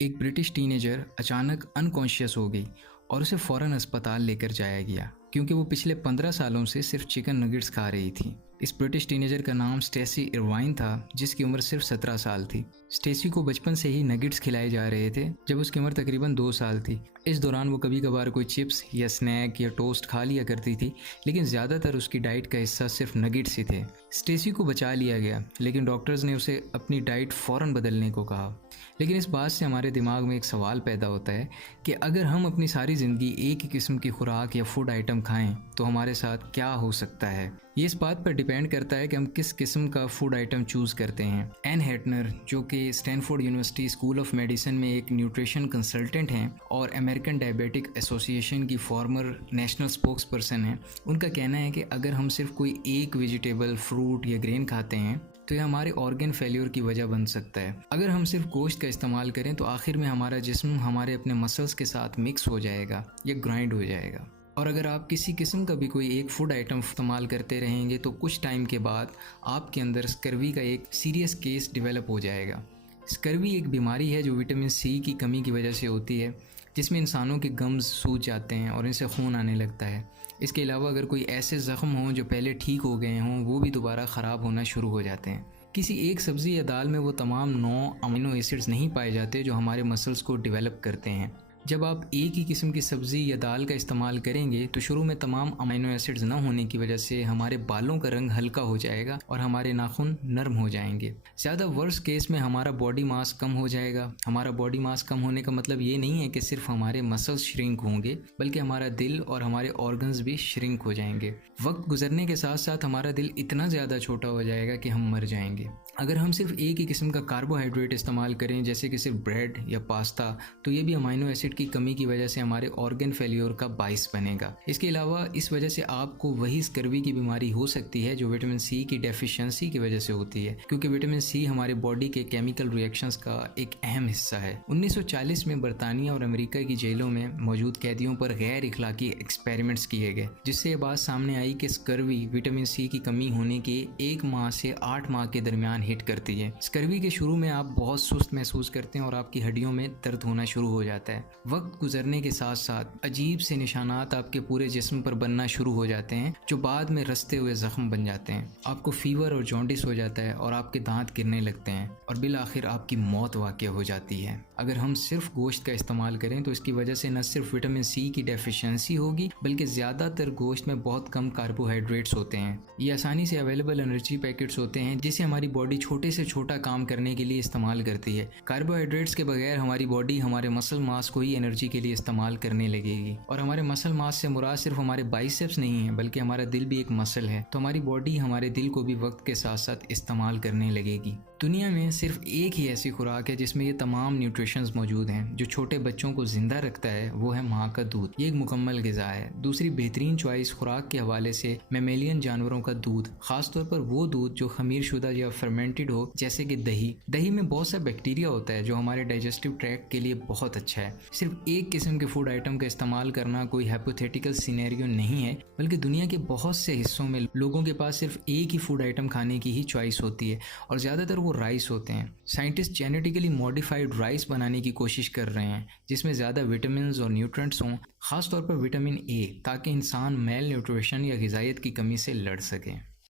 एक British teenager अचानक unconscious हो गई और उसे फ़ौरन अस्पताल लेकर जाया गया क्योंकि वो पिछले 15 सालों से सिर्फ चिकन नगेट्स खा रही थी। इस ब्रिटिश टीनेजर का नाम स्टेसी इरवाइन था, जिसकी उम्र सिर्फ 17 साल थी। स्टेसी को बचपन से ही नगेट्स खिलाए जा रहे थे जब उसकी उम्र तकरीबन 2 साल थी। इस दौरान वो कभी कभार कोई चिप्स या स्नैक या टोस्ट खा लिया करती थी, लेकिन ज़्यादातर उसकी डाइट का हिस्सा सिर्फ नगेट्स ही थे। स्टेसी को बचा लिया गया, लेकिन डॉक्टर्स ने उसे अपनी डाइट फ़ौरन बदलने को कहा। लेकिन इस बात से हमारे दिमाग में एक सवाल पैदा होता है कि अगर हम अपनी सारी ज़िंदगी एक ही किस्म की खुराक या फूड आइटम खाएं तो हमारे साथ क्या हो सकता है। ये इस बात पर डिपेंड करता है कि हम किस किस्म का फूड आइटम चूज़ करते हैं। एन हैटनर, जो कि Stanford university school of medicine में एक न्यूट्रिशन कंसल्टेंट हैं और अमेरिकन डायबिटिक एसोसिएशन की फॉर्मर नेशनल स्पोक्स पर्सन हैं, उनका कहना है कि अगर हम सिर्फ कोई एक वेजिटेबल, फ्रूट या ग्रेन खाते हैं तो यह हमारे ऑर्गन फेल्योर की वजह बन सकता है। अगर हम सिर्फ गोश्त का इस्तेमाल करें तो आखिर में हमारा जिस्म हमारे अपने मसल्स के साथ मिक्स हो जाएगा या ग्राइंड हो जाएगा। और अगर आप किसी किस्म का भी कोई एक फूड आइटम इस्तेमाल करते रहेंगे तो कुछ टाइम के बाद आपके अंदर स्कर्वी का एक सीरियस केस डेवलप हो जाएगा। स्कर्वी एक बीमारी है जो विटामिन सी की कमी की वजह से होती है, जिसमें इंसानों के गम्स सूज जाते हैं और इनसे खून आने लगता है। इसके अलावा अगर कोई ऐसे ज़ख्म हों जो पहले ठीक हो गए हों, वो भी दोबारा ख़राब होना शुरू हो जाते हैं। किसी एक सब्ज़ी या दाल में वो तमाम 9 अमीनो एसिड्स नहीं पाए जाते जो हमारे मसल्स को डेवलप करते हैं। जब आप एक ही किस्म की सब्ज़ी या दाल का इस्तेमाल करेंगे तो शुरू में तमाम अमीनो एसिड्स न होने की वजह से हमारे बालों का रंग हल्का हो जाएगा और हमारे नाखून नरम हो जाएंगे। ज़्यादा वर्स केस में हमारा बॉडी मास कम हो जाएगा। हमारा बॉडी मास कम होने का मतलब ये नहीं है कि सिर्फ हमारे मसल्स श्रिंक होंगे, बल्कि हमारा दिल और हमारे ऑर्गन्स भी श्रिंक हो जाएंगे। वक्त गुजरने के साथ साथ हमारा दिल इतना ज़्यादा छोटा हो जाएगा कि हम मर जाएंगे। अगर हम सिर्फ एक ही किस्म का कार्बोहाइड्रेट इस्तेमाल करें, जैसे कि सिर्फ ब्रेड या पास्ता, तो ये भी अमीनो एसिड की कमी की वजह से हमारे ऑर्गन फेल्योर का बाइस बनेगा। इसके अलावा इस वजह से आपको वही स्कर्वी की बीमारी हो सकती है जो विटामिन सी की डेफिशिएंसी की वजह से होती है, क्योंकि विटामिन सी हमारे बॉडी के केमिकल रिएक्शंस का एक अहम हिस्सा है। 1940 में बरतानिया और अमेरिका की जेलों में मौजूद कैदियों पर गैर इखलाकी एक्सपेरिमेंट्स किए गए, जिससे ये बात सामने आई कि स्कर्वी विटामिन सी की कमी होने के 1 माह से 8 माह के दरमियान हिट करती है। स्कर्वी के शुरू में आप बहुत सुस्त महसूस करते हैं और आपकी हड्डियों में दर्द होना शुरू हो जाता है। वक्त गुजरने के साथ साथ अजीब से निशानात आपके पूरे जिस्म पर बनना शुरू हो जाते हैं, जो बाद में रसते हुए जख्म बन जाते हैं। आपको फीवर और जॉन्डिस हो जाता है और आपके दांत गिरने लगते हैं और बिल आखिर आपकी मौत वाक़या हो जाती है। अगर हम सिर्फ गोश्त का इस्तेमाल करें तो इसकी वजह से न सिर्फ विटामिन सी की डेफिशिएंसी होगी, बल्कि ज़्यादातर गोश्त में बहुत कम कार्बोहाइड्रेट्स होते हैं। ये आसानी से अवेलेबल एनर्जी पैकेट्स होते हैं जिसे हमारी बॉडी छोटे से छोटा काम करने के लिए इस्तेमाल करती है। कार्बोहाइड्रेट्स के बगैर हमारी बॉडी हमारे मसल मास को ही एनर्जी के लिए इस्तेमाल करने लगेगी। और हमारे मसल मास से मुराद सिर्फ हमारे बाइसेप्स नहीं है, बल्कि हमारा दिल भी एक मसल है, तो हमारी बॉडी हमारे दिल को भी वक्त के साथ साथ इस्तेमाल करने लगेगी। दुनिया में सिर्फ एक ही ऐसी खुराक है जिसमें ये तमाम न्यूट्रिशंस मौजूद हैं जो छोटे बच्चों को जिंदा रखता है, वो है माँ का दूध। ये एक मुकम्मल ग़िज़ा है। दूसरी बेहतरीन चॉइस खुराक के हवाले से मैमेलियन जानवरों का दूध, खासतौर पर वो दूध जो खमीर शुदा या फर्मेंटेड हो, जैसे कि दही। दही में बहुत सा बैक्टीरिया होता है जो हमारे डाइजेस्टिव ट्रैक्ट के लिए बहुत अच्छा है। सिर्फ एक किस्म के फूड आइटम का इस्तेमाल करना कोई हाइपोथेटिकल सिनेरियो नहीं है, बल्कि दुनिया के बहुत से हिस्सों में लोगों के पास सिर्फ एक ही फूड आइटम खाने की ही चॉइस होती है और ज़्यादातर वो राइस होते हैं। साइंटिस्ट जेनेटिकली मॉडिफाइड राइस बनाने की कोशिश कर रहे हैं जिसमें ज़्यादा विटामिन और न्यूट्रिएंट्स हों, खासतौर पर विटामिन ए, ताकि इंसान मेल न्यूट्रिशन या ग़िज़ाइयत की कमी से लड़ सकें।